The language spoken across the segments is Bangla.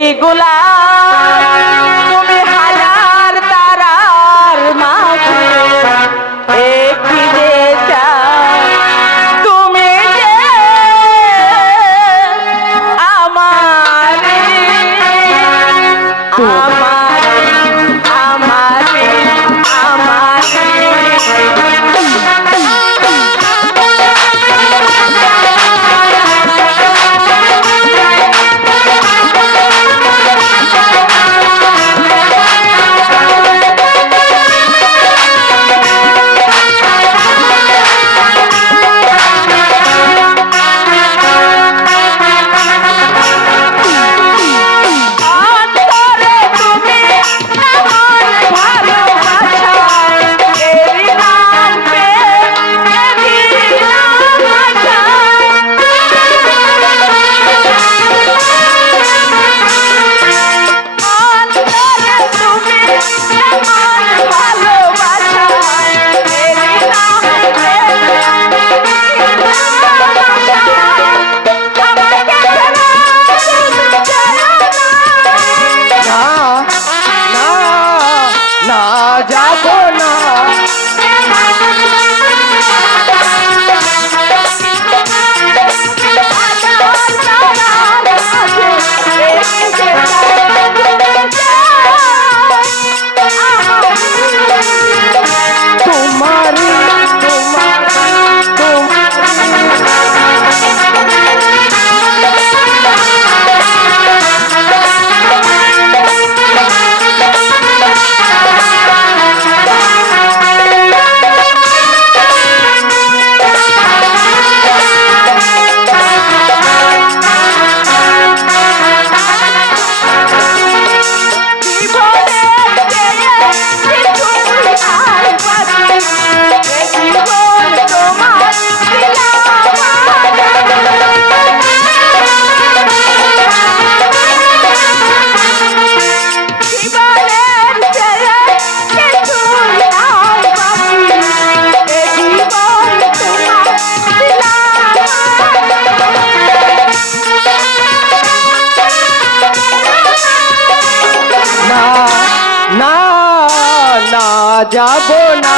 এগুলা তুমি হাজার তারার মাঝে একটি যে চাও, তুমি যে আমারে আমারে আমারে আমারে যাবো না। তোমারি না না যাবো না।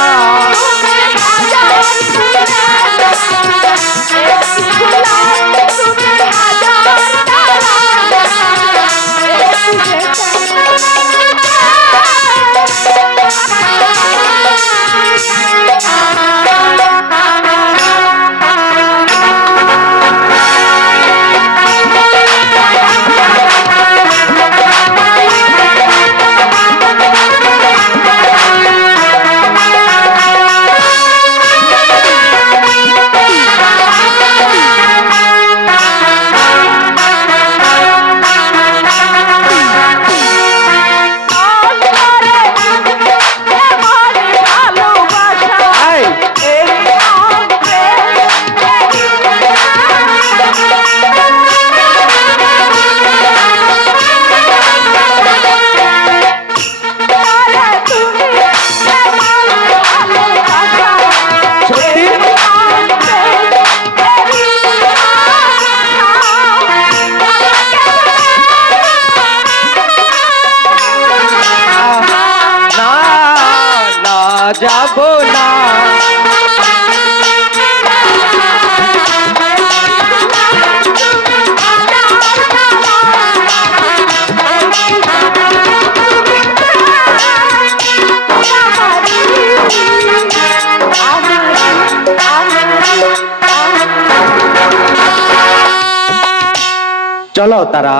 যাবো না। চলো তারা,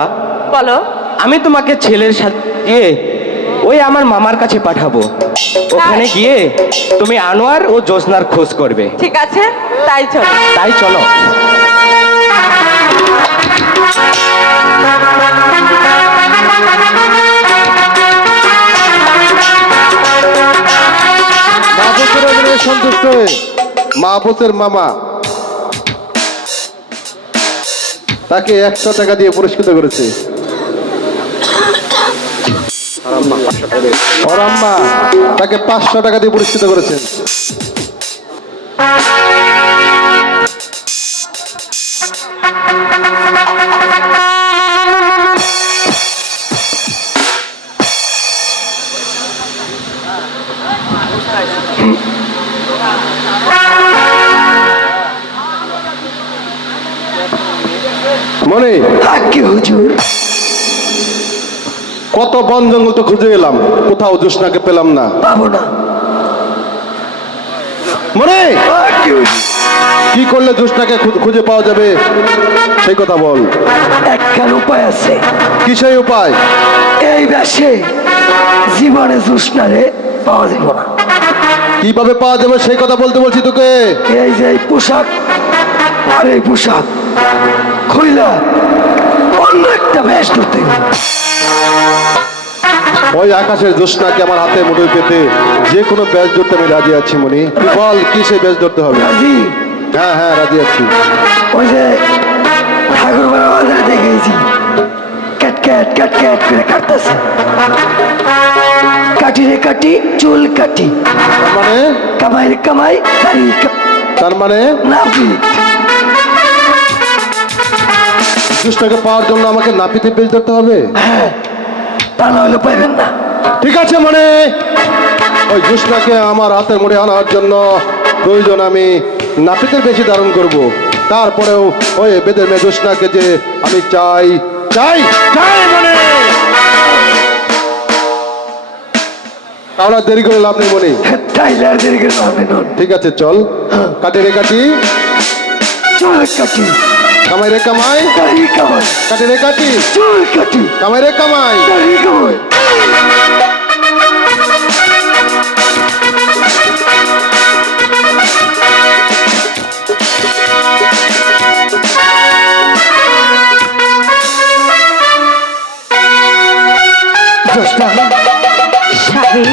বলো। আমি তোমাকে ছেলের সাথে ওই আমার মামার কাছে পাঠাবো। ওখানে গিয়ে তুমি আনোয়ার ও জ্যোৎস্নার খোঁজ করবে। ঠিক আছে, তাই চলো। তাই চলো। মাহফুজের অভিনয়ে সন্তুষ্ট হয়ে মাহফুজের মামা তাকে 100 টাকা দিয়ে পুরস্কৃত করেছে। ওর আম্মা তাকে 500 টাকা দিয়ে পুরস্কৃত করেছেন। মনে আজ্ঞে হুজুর। কত বন জঙ্গল তো খুঁজে এলাম, কোথাও জোসনাকে পেলাম না। পাবো না। মনে আজ্ঞে হুজুর। কি করলে জোসনাকে খুঁজে পাওয়া যাবে সেই কথা বল। একখান উপায় আছে। কি সেই উপায়? এই বেশে জীবনে জোসনারে পাওয়া যাব না। কিভাবে পাওয়া যাবে সেই কথা বলতে বলছি তোকে। এই যে এই পোশাক আর এই পোশাক খুইলা অন্য একটা বেশ ধরতে হবে। ওই আকাশের জোসনাকে আমার হাতে মুঠোয় পেতে যে কোনো ব্যাস ধরতে আমি রাজি আছি মনি। তুই বল কি সেই ব্যাস ধরতে হবে? রাজি? হ্যাঁ হ্যাঁ রাজি আছি। ওই যে ঠাকুর বাবা বাজারে দেখেছি ক্যাট ক্যাট ক্যাট ক্যাট করে কাটতেছে। কাটি রে কাটি চুল কাটি, তার মানে কামাই রে কামাই দাড়ি তার মানে নাপিত। জোসনাকে পাওয়ার জন্য আমাকে নাপিতে বেশ ধরতে হবে। হ্যাঁ, তা না হলে পাইবেন না। ঠিক আছে মানে ওই জোসনাকে আমার হাতের মুঠে আনার জন্য প্রয়োজন আমি নাপিতের বেশি ধারণ করব। তারপরেও ওই বেদের মেয়ে জোসনাকে যে আমি চাই চাই চাই মানে আমরা দেরি করে লাভ নেই মনে। তাইলে আর দেরি করে পারবে না। ঠিক আছে চল, কাটি রে কাটি চুল কাটি কামাই রে কামাই, দাড়ি কামাই কাটি রে কাটি চুল কাটি কামাই রে কামাই। দাড়ি কামাই। জোসনা, সাহেব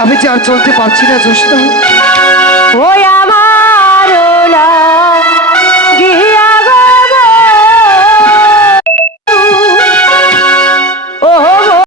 আমি যে আর চলতে পারছি না জোসনা। ওই